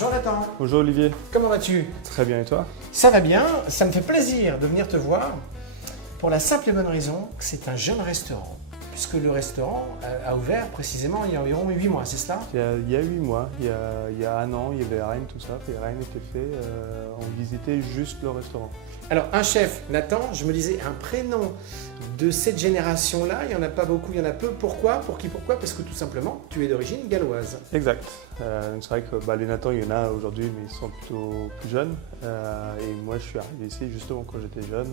Bonjour Nathan. Bonjour Olivier. Comment vas-tu? Très bien et toi? Ça va bien, ça me fait plaisir de venir te voir pour la simple et bonne raison que c'est un jeune restaurant. Puisque le restaurant a ouvert précisément il y a environ 8 mois, c'est cela? Il y a 8 mois, il y a un an, il y avait rien, tout ça, et rien n'était fait, on visitait juste le restaurant. Alors un chef, Nathan, je me disais un prénom de cette génération-là, il n'y en a pas beaucoup, il y en a peu. Pourquoi? Pour qui? Pourquoi? Parce que tout simplement, tu es d'origine galloise. Exact. C'est vrai que les Nathan, il y en a aujourd'hui, mais ils sont plutôt plus jeunes. Et moi, je suis arrivé ici justement quand j'étais jeune,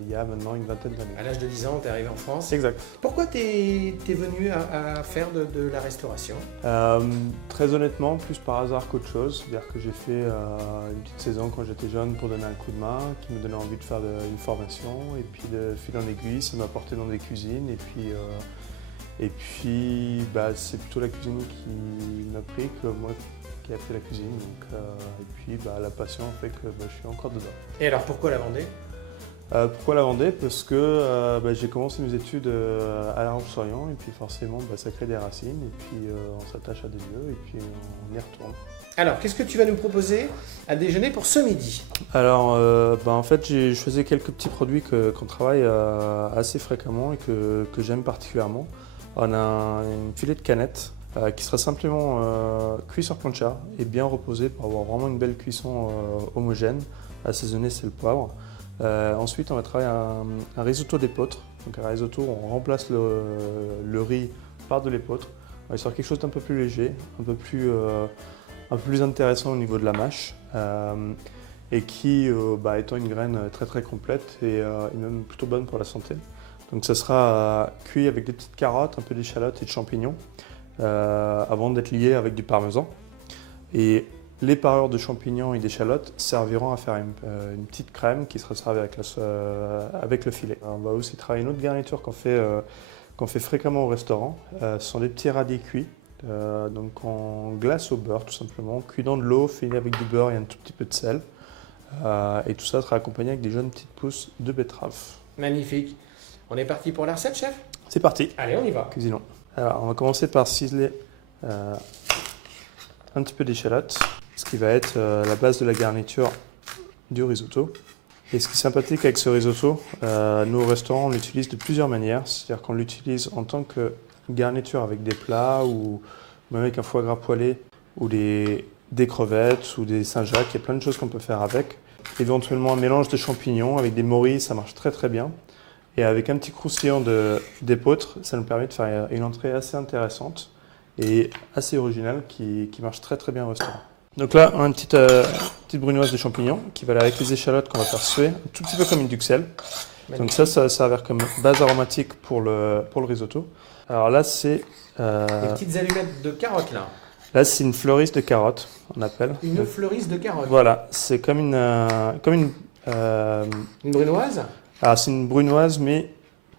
il y a maintenant une vingtaine d'années. À l'âge de 10 ans, tu es arrivé en France. Exact. Pourquoi tu es venu à faire de la restauration? Très honnêtement, plus par hasard qu'autre chose. C'est-à-dire que j'ai fait une petite saison quand j'étais jeune pour donner un coup de main, qui me donnait envie de faire une formation. Et puis de fil en aiguille, ça m'a porté dans des cuisines. Et puis c'est plutôt la cuisine qui m'a pris que moi qui a fait la cuisine. Donc, et puis la passion fait que je suis encore dedans. Et alors pourquoi la Vendée? Pourquoi la Vendée? Parce que j'ai commencé mes études à La Roche-sur-Yon et puis forcément ça crée des racines et puis on s'attache à des lieux et puis on y retourne. Alors qu'est-ce que tu vas nous proposer à déjeuner pour ce midi? Alors en fait j'ai choisi quelques petits produits qu'on travaille assez fréquemment et que j'aime particulièrement. On a une filet de canette qui sera simplement cuit sur plancha et bien reposé pour avoir vraiment une belle cuisson homogène. Assaisonné, c'est le poivre. Ensuite, on va travailler un risotto d'épeautre. Donc un risotto, on remplace le riz par de l'épeautre. On va sur quelque chose d'un peu plus léger, un peu plus intéressant au niveau de la mâche. Et qui, étant une graine très très complète et même plutôt bonne pour la santé. Donc ça sera cuit avec des petites carottes, un peu d'échalotes et de champignons, avant d'être lié avec du parmesan. Et les parures de champignons et d'échalotes serviront à faire une petite crème qui sera servie avec le filet. On va aussi travailler une autre garniture qu'on fait fréquemment au restaurant. Ce sont des petits radis cuits, donc en glace au beurre tout simplement, cuits dans de l'eau, fini avec du beurre et un tout petit peu de sel. Et tout ça sera accompagné avec des jeunes petites pousses de betterave. Magnifique. On est parti pour la recette, chef? C'est parti. Allez, on y va. Cuisinons. Alors, on va commencer par ciseler un petit peu d'échalote, ce qui va être la base de la garniture du risotto. Et ce qui est sympathique avec ce risotto, nous au restaurant, on l'utilise de plusieurs manières. C'est-à-dire qu'on l'utilise en tant que garniture avec des plats ou même avec un foie gras poêlé ou des crevettes ou des Saint-Jacques. Il y a plein de choses qu'on peut faire avec. Éventuellement un mélange de champignons avec des morilles, ça marche très très bien. Et avec un petit croustillant d'épeautre, ça nous permet de faire une entrée assez intéressante et assez originale qui marche très très bien au restaurant. Donc là, on a une petite brunoise de champignons qui va aller avec les échalotes qu'on va faire suer, un tout petit peu comme une duxelle. Donc ça va servir comme base aromatique pour le risotto. Alors là, c'est... Des petites allumettes de carottes là. Là, c'est une fleurisse de carottes, on appelle. Une fleurisse de carottes. Voilà, c'est comme une brunoise? Alors, c'est une brunoise, mais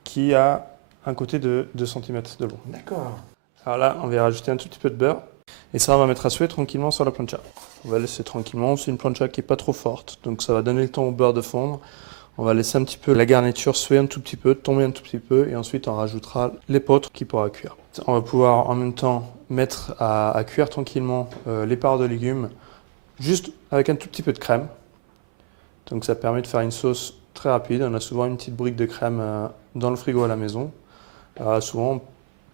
qui a un côté de 2 cm de long. D'accord. Alors là, on va rajouter un tout petit peu de beurre. Et ça, on va mettre à suer tranquillement sur la plancha. On va laisser tranquillement. C'est une plancha qui n'est pas trop forte, donc ça va donner le temps au beurre de fondre. On va laisser un petit peu la garniture suer un tout petit peu, tomber un tout petit peu, et ensuite on rajoutera l'épeautre qui pourra cuire. On va pouvoir en même temps mettre à cuire tranquillement les parts de légumes, juste avec un tout petit peu de crème. Donc ça permet de faire une sauce très rapide. On a souvent une petite brique de crème dans le frigo à la maison. Souvent, on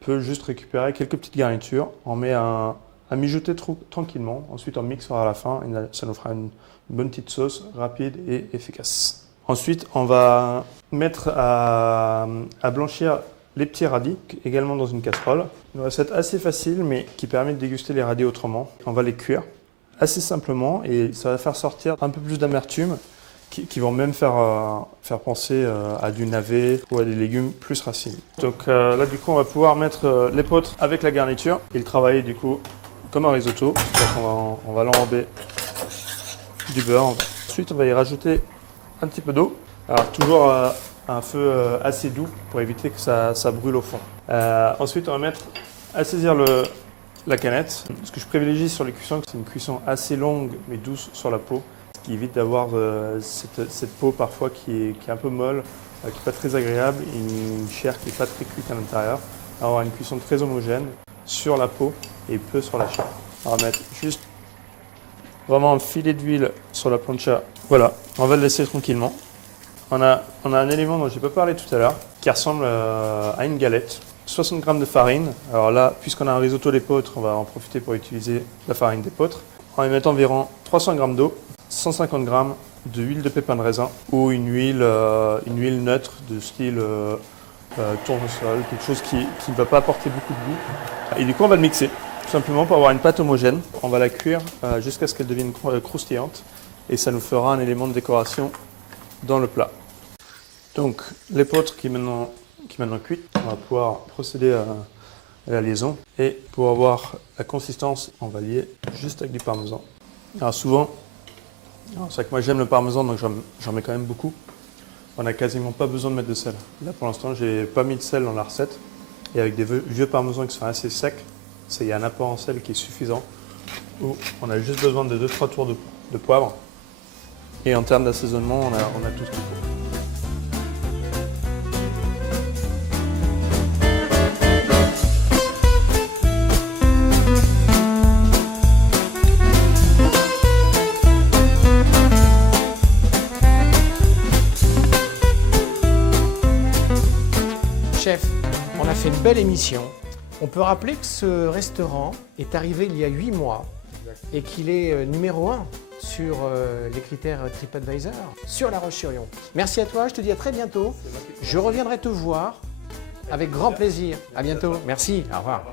peut juste récupérer quelques petites garnitures. On met à mijoter tranquillement. Ensuite, on mixera à la fin. Et ça nous fera une bonne petite sauce rapide et efficace. Ensuite, on va mettre à blanchir les petits radis, également dans une casserole. Une recette assez facile, mais qui permet de déguster les radis autrement. On va les cuire assez simplement et ça va faire sortir un peu plus d'amertume, qui vont même faire penser à du navet ou à des légumes plus racinés. Donc là, du coup, on va pouvoir mettre l'épeautre avec la garniture et le travailler du coup comme un risotto. Donc on va l'enrober du beurre. Ensuite, on va y rajouter un petit peu d'eau. Alors toujours à un feu assez doux pour éviter que ça brûle au fond. Ensuite, on va assaisir la canette. Ce que je privilégie sur les cuissons, c'est une cuisson assez longue mais douce sur la peau, qui évite d'avoir cette peau parfois qui est un peu molle, qui n'est pas très agréable, et une chair qui n'est pas très cuite à l'intérieur. Avoir une cuisson très homogène sur la peau et peu sur la chair. On va mettre juste vraiment un filet d'huile sur la plancha. Voilà, on va le laisser tranquillement. On a un élément dont je n'ai pas parlé tout à l'heure, qui ressemble à une galette. 60 g de farine. Alors là, puisqu'on a un risotto d'épeautre, on va en profiter pour utiliser la farine d'épeautre. On va y mettre environ 300 g d'eau, 150 g d'huile de pépin de raisin ou une huile neutre de style tournesol, quelque chose qui ne va pas apporter beaucoup de goût. Et du coup, on va le mixer, tout simplement pour avoir une pâte homogène. On va la cuire jusqu'à ce qu'elle devienne croustillante et ça nous fera un élément de décoration dans le plat. Donc, l'épeautre qui est maintenant cuite, on va pouvoir procéder à la liaison. Et pour avoir la consistance, on va lier juste avec du parmesan. Alors souvent, c'est vrai que moi j'aime le parmesan, donc j'en mets quand même beaucoup. On n'a quasiment pas besoin de mettre de sel. Là pour l'instant, j'ai pas mis de sel dans la recette. Et avec des vieux parmesans qui sont assez secs, il y a un apport en sel qui est suffisant. Où on a juste besoin de 2-3 tours de poivre. Et en termes d'assaisonnement, on a tout ce qu'il faut. Chef, on a fait une belle émission. On peut rappeler que ce restaurant est arrivé il y a 8 mois et qu'il est numéro 1 sur les critères TripAdvisor sur La Roche-sur-Yon. Merci à toi, je te dis à très bientôt. Je reviendrai te voir avec grand plaisir. À bientôt. Merci, au revoir.